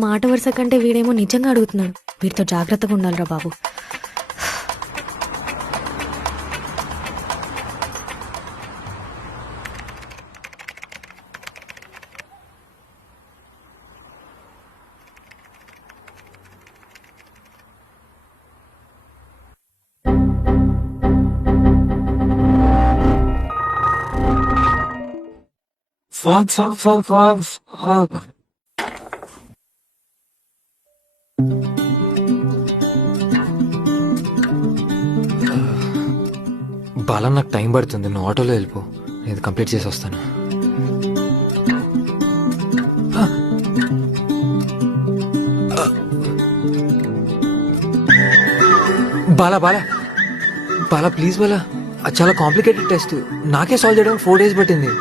మాట వరుస కంటే వీడేమో నిజంగా అడుగుతున్నాడు. వీడితో జాగ్రత్తగా ఉండాలిరా బాబు. Fuck. బాలా నాకు టైం పడుతుంది, నువ్వు ఆటోలో వెళ్ళిపో, నేను ఇది కంప్లీట్ చేసి వస్తాను. బాలా బాలా బాలా ప్లీజ్ బాలా, అది చాలా కాంప్లికేటెడ్ టెస్ట్, నాకే సాల్వ్ చేయడానికి 4 days పట్టింది.